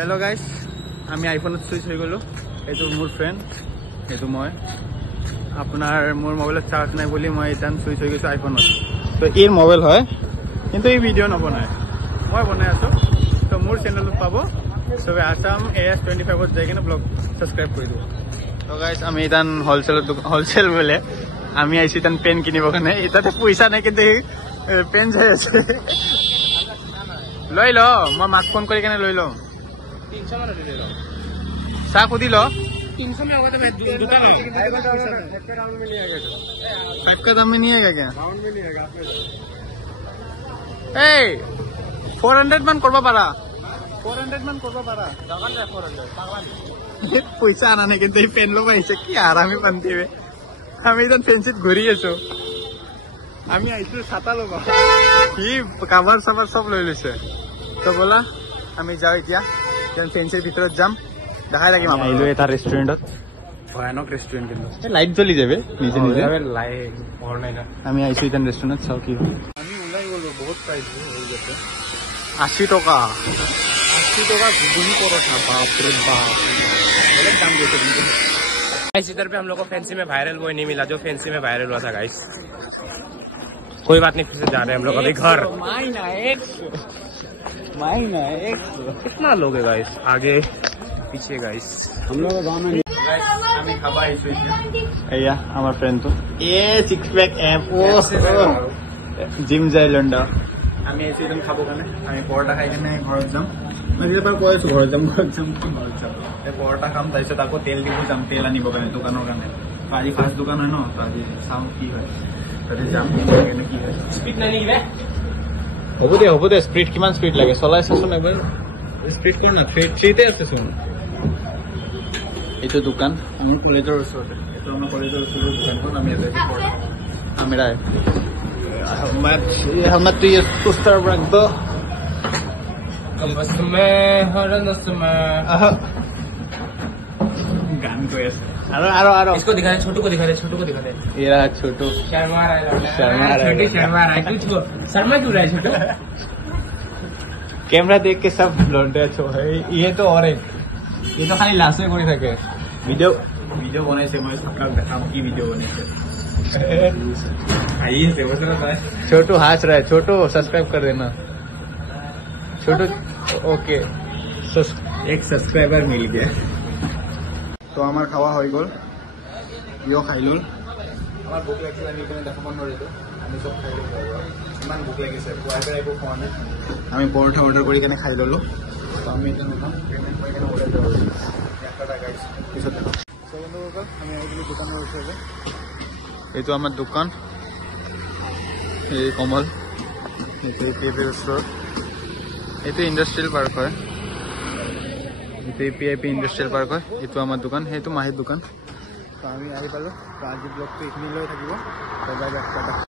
Hello' guys, আমি আইফোনত switch হৈ গ'লোঁ। এইটো মোৰ ফ্ৰেণ্ড, এইটো মই। আপোনাৰ মোৰ মোবাইলত চাৰ্জ নাই বুলি মই এতিয়া চুইচ হৈ গৈছোঁ আইফোনত। তো এই মোবাইল হয়, কিন্তু এই ভিডিঅ' নবনায়, মই বনাই আছোঁ। তো মোৰ চেনেলত পাব চবে আছাম AS25ত যাই কিনে ব্লগ ছাবস্ক্ৰাইব কৰি দিব। তো গাইজ আমি এতিয়া হ'লচেল বোলে আমি আহিছোঁ এতিয়া পেন কিনিবৰ কাৰণে। এতিয়াতে পইচা নাই, কিন্তু পেন চাই আছে। লৈ ল, মই মাক ফোন কৰি কেনে লৈ লওঁ। 300 মান লৈ ল, চাহ সুধি ল। 300 में होगा तो मैं दूसरा 5 का दाम में नहीं आएगा क्या? 400 মান করবা পারা, 400 মান করবা পারা। পয়সা আনা নাই, কিন্তু এই পেন লব আহিছে কি আরামে বান্ধিবে। আমি এতিয়া ফেন্সিত ঘূৰি আছো। আমি আহিছো ছাতা ল'বা, কি কাভাৰ চাভাৰ চব লৈ লৈছে। তো ব'লা আমি যাওঁ এতিয়া ফেন্সিৰ ভিতৰত যাম, দেখাই লাগিম। আহিলো এটা ৰেষ্টুৰেণ্টত, ভয়ানক ৰেষ্টুৰেণ্ট, কিন্তু লাইট জ্বলি যাবে নিজে নিজে। আমি আহিছো এতিয়া ৰেষ্টুৰেণ্টত, চাওঁ কি হয়। আমি ওলাই গলো, বহুত প্ৰাইচ হৈ গৈছে। 80 টকা, 80 টকা ঘুগুনি পৰঠা, बाप रे बाप, अलग दाम देते हैं। इस इधर पे हम लोग को फैंसी में वायरल वो नहीं मिला जो फैंसी में वायरल हुआ था गाइस। कोई बात नहीं, फिर से जा रहे हैं हम लोग अभी घर। कितना लोग है गाइस, आगे पीछे गाइस। हम लोग गाँव में एया हमार फ्रेंड तो ये 6 पैक एप ओ जिम जाय लंडा। আমি এসে একদম খাবো কাৰণে আমি পৰঠা খাই কিনে ঘৰত যাম। মই যেতিয়াৰ কৈ আছো ঘৰত যাম এই পৰঠা খাম, তাৰপিছত আকৌ তেল দিব যাম, তেল আনিব কাৰণে দোকানৰ কাৰণে। আজি ফাৰ্ষ্ট দোকান হয় ন, তো আজি চাওঁ কি হয়, তাতে যাম কি হয়। स्पीड नहीं निकले, হ'ব দে স্পীড কিমান স্পীড লাগে চলাই চাচোন এবাৰ। স্পীড কৰ না, 3তে আছে চোন। এইটো দোকান আমাৰ কলেজৰ ওচৰতে, এইটো আমাৰ কলেজৰ ওচৰৰ দোকানখন। আমি ইয়াতে আমরা Ahmad tuh ya suster berangdo. बस में हरन में गान को ऐसे आरो इसको दिखा दे, छोटू को दिखा दे, छोटू को दिखा दे। ये रहा छोटू, शर्मा रहा है, शर्मा रहा है, शर्मा रहा है। कुछ शर्मा क्यों रहा है छोटू? कैमरा देख के सब लौटे छो है। ये तो और एक, ये तो खाली लास्ट में कोई থাকে वीडियो बनाइছে, মই সকাল দেখাম কি ভিডিও बनाइছে। छोटू हंस रहा है, छोटू सब्सक्राइब कर देना छोटू। ओके, एक सब्सक्राइबर मिल गया। तो हमार खावा हो गल, यो खाई लल। हमार भूक লাগিছিল, আমি কোনো দেখাব নোৱাৰিলো। আমি সব খাই ললো, ইমান ভूक লাগিছে, পুৱাই পৰা একো খোৱা নাই। আমি পৰঠা অৰ্ডাৰ কৰি কেনে খাই ললো। তো আমি এতিয়া নখাম, পেমেন্ট কৰি কেনে ওলাই যাব লাগিব। একটা গাইস পিছত দেখাম। বন্ধুসকল আমি আহিলো দোকানৰ ওচৰতে। এইটো আমাৰ দোকান, এই কমল, এইটো কেফেৰ ওচৰত। এইটো ইণ্ডাষ্ট্ৰিয়েল পাৰ্ক হয়, এইটো PIP ইণ্ডাষ্ট্ৰিয়েল পাৰ্ক হয়। এইটো আমাৰ দোকান, সেইটো মাহিৰ দোকান। তো আমি আহি পালোঁ। তো আজি ব্লগটো এইখিনি লৈ থাকিব। Bye bye.